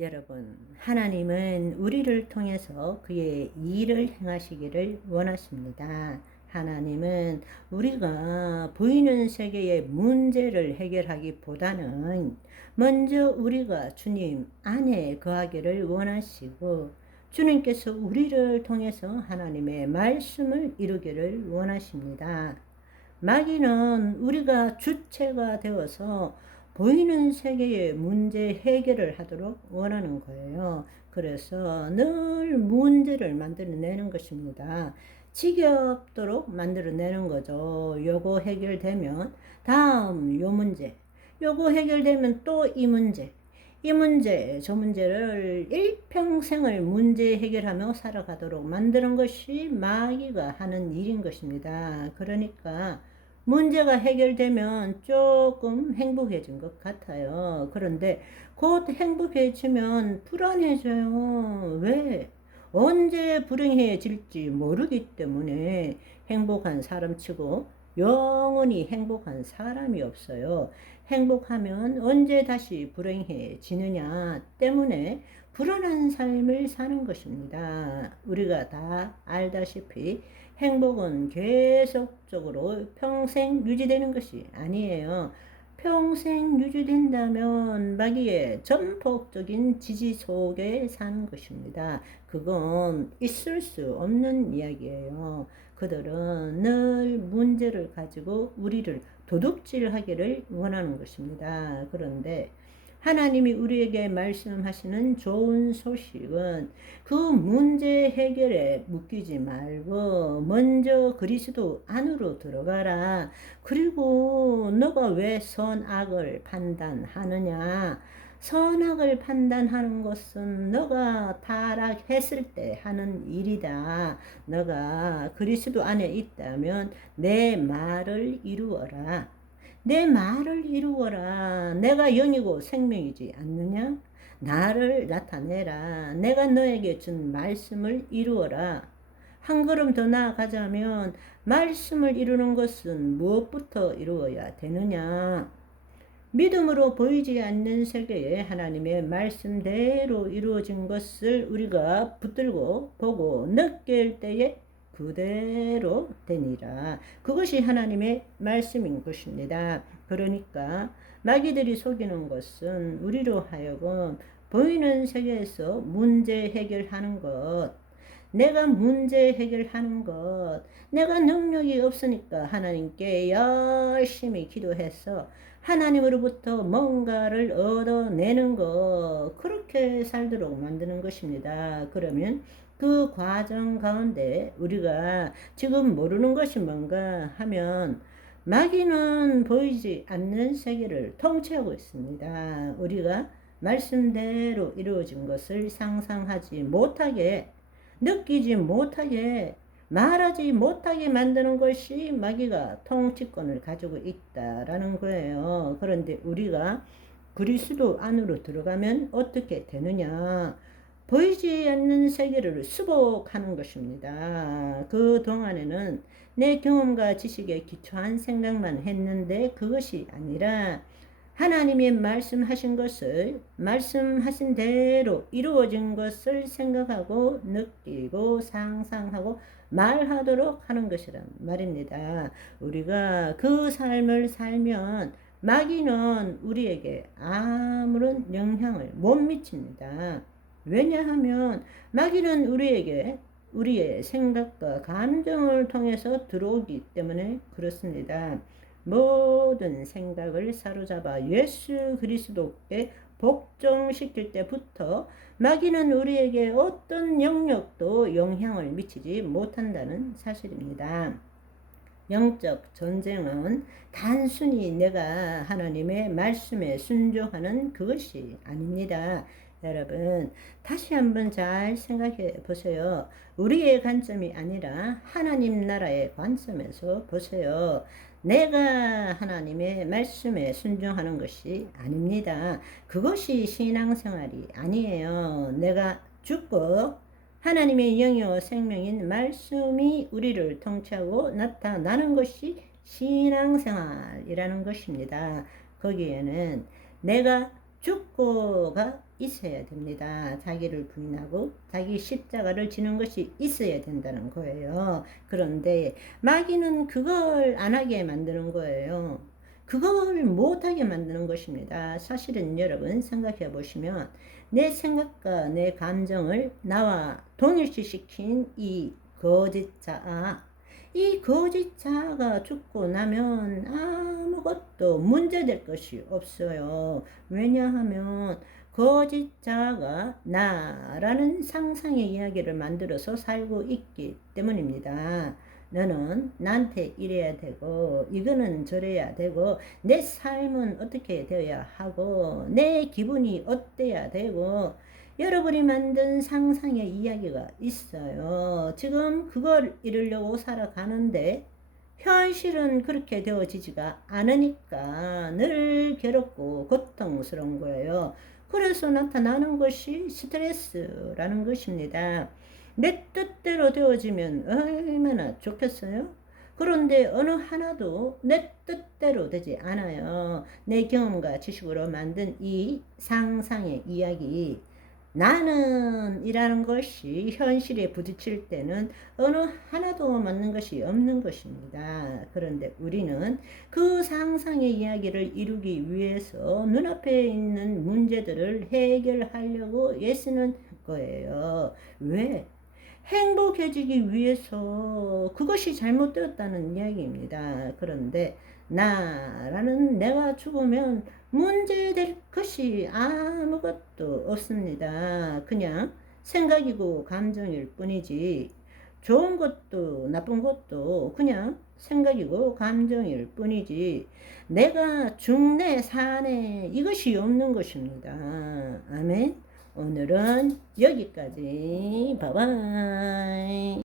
여러분, 하나님은 우리를 통해서 그의 일을 행하시기를 원하십니다. 하나님은 우리가 보이는 세계의 문제를 해결하기보다는 먼저 우리가 주님 안에 거하기를 원하시고, 주님께서 우리를 통해서 하나님의 말씀을 이루기를 원하십니다. 마귀는 우리가 주체가 되어서 보이는 세계의 문제 해결을 하도록 원하는 거예요. 그래서 늘 문제를 만들어내는 것입니다. 지겹도록 만들어내는 거죠. 요거 해결되면 다음 요 문제, 요거 해결되면 또 이 문제, 이 문제, 저 문제를 일평생을 문제 해결하며 살아가도록 만드는 것이 마귀가 하는 일인 것입니다. 그러니까 문제가 해결되면 조금 행복해진 것 같아요. 그런데 곧 행복해지면 불안해져요. 왜? 언제 불행해질지 모르기 때문에 행복한 사람치고 영원히 행복한 사람이 없어요. 행복하면 언제 다시 불행해지느냐 때문에 불안한 삶을 사는 것입니다. 우리가 다 알다시피 행복은 계속적으로 평생 유지되는 것이 아니에요. 평생 유지된다면 마귀의 전폭적인 지지 속에 사는 것입니다. 그건 있을 수 없는 이야기예요. 그들은 늘 문제를 가지고 우리를 도둑질하기를 원하는 것입니다. 그런데 하나님이 우리에게 말씀하시는 좋은 소식은 그 문제 해결에 묶이지 말고 먼저 그리스도 안으로 들어가라. 그리고 너가 왜 선악을 판단하느냐? 선악을 판단하는 것은 너가 타락했을 때 하는 일이다. 너가 그리스도 안에 있다면 내 말을 이루어라. 내 말을 이루어라. 내가 영이고 생명이지 않느냐? 나를 나타내라. 내가 너에게 준 말씀을 이루어라. 한 걸음 더 나아가자면 말씀을 이루는 것은 무엇부터 이루어야 되느냐? 믿음으로 보이지 않는 세계에 하나님의 말씀대로 이루어진 것을 우리가 붙들고 보고 느낄 때에 그대로 되니라. 그것이 하나님의 말씀인 것입니다. 그러니까 마귀들이 속이는 것은 우리로 하여금 보이는 세계에서 문제 해결하는 것, 내가 문제 해결하는 것, 내가 능력이 없으니까 하나님께 열심히 기도해서 하나님으로부터 뭔가를 얻어내는 것, 그렇게 살도록 만드는 것입니다. 그러면 그 과정 가운데 우리가 지금 모르는 것이 뭔가 하면 마귀는 보이지 않는 세계를 통치하고 있습니다. 우리가 말씀대로 이루어진 것을 상상하지 못하게, 느끼지 못하게, 말하지 못하게 만드는 것이 마귀가 통치권을 가지고 있다라는 거예요. 그런데 우리가 그리스도 안으로 들어가면 어떻게 되느냐? 보이지 않는 세계를 수복하는 것입니다. 그 동안에는 내 경험과 지식에 기초한 생각만 했는데 그것이 아니라 하나님이 말씀하신 것을 말씀하신 대로 이루어진 것을 생각하고 느끼고 상상하고 말하도록 하는 것이란 말입니다. 우리가 그 삶을 살면 마귀는 우리에게 아무런 영향을 못 미칩니다. 왜냐하면 마귀는 우리에게 우리의 생각과 감정을 통해서 들어오기 때문에 그렇습니다. 모든 생각을 사로잡아 예수 그리스도께 복종시킬 때부터 마귀는 우리에게 어떤 영역도 영향을 미치지 못한다는 사실입니다. 영적 전쟁은 단순히 내가 하나님의 말씀에 순종하는 그것이 아닙니다. 여러분, 다시 한번 잘 생각해 보세요. 우리의 관점이 아니라 하나님 나라의 관점에서 보세요. 내가 하나님의 말씀에 순종하는 것이 아닙니다. 그것이 신앙생활이 아니에요. 내가 죽고 하나님의 영이요 생명인 말씀이 우리를 통치하고 나타나는 것이 신앙생활이라는 것입니다. 거기에는 내가 죽고가 있어야 됩니다. 자기를 부인하고 자기 십자가를 지는 것이 있어야 된다는 거예요. 그런데 마귀는 그걸 안 하게 만드는 거예요. 그걸 못하게 만드는 것입니다. 사실은 여러분 생각해 보시면 내 생각과 내 감정을 나와 동일시시킨 이 거짓자, 이 거짓자가 죽고 나면 아무것도 문제될 것이 없어요. 왜냐하면 거짓자가 나라는 상상의 이야기를 만들어서 살고 있기 때문입니다. 너는 나한테 이래야 되고 이거는 저래야 되고 내 삶은 어떻게 되어야 하고 내 기분이 어때야 되고 여러분이 만든 상상의 이야기가 있어요. 지금 그걸 이루려고 살아가는데 현실은 그렇게 되어지지가 않으니까 늘 괴롭고 고통스러운 거예요. 그래서 나타나는 것이 스트레스라는 것입니다. 내 뜻대로 되어지면 얼마나 좋겠어요? 그런데 어느 하나도 내 뜻대로 되지 않아요. 내 경험과 지식으로 만든 이 상상의 이야기, 나는 이라는 것이 현실에 부딪힐 때는 어느 하나도 맞는 것이 없는 것입니다. 그런데 우리는 그 상상의 이야기를 이루기 위해서 눈앞에 있는 문제들을 해결하려고 애쓰는 거예요. 왜? 행복해지기 위해서 그것이 잘못되었다는 이야기입니다. 그런데 나라는 내가 죽으면 문제될 것이 아무것도 없습니다. 그냥 생각이고 감정일 뿐이지 좋은 것도 나쁜 것도 그냥 생각이고 감정일 뿐이지 내가 죽네 사네 이것이 없는 것입니다. 아멘. 오늘은 여기까지. 바이바이.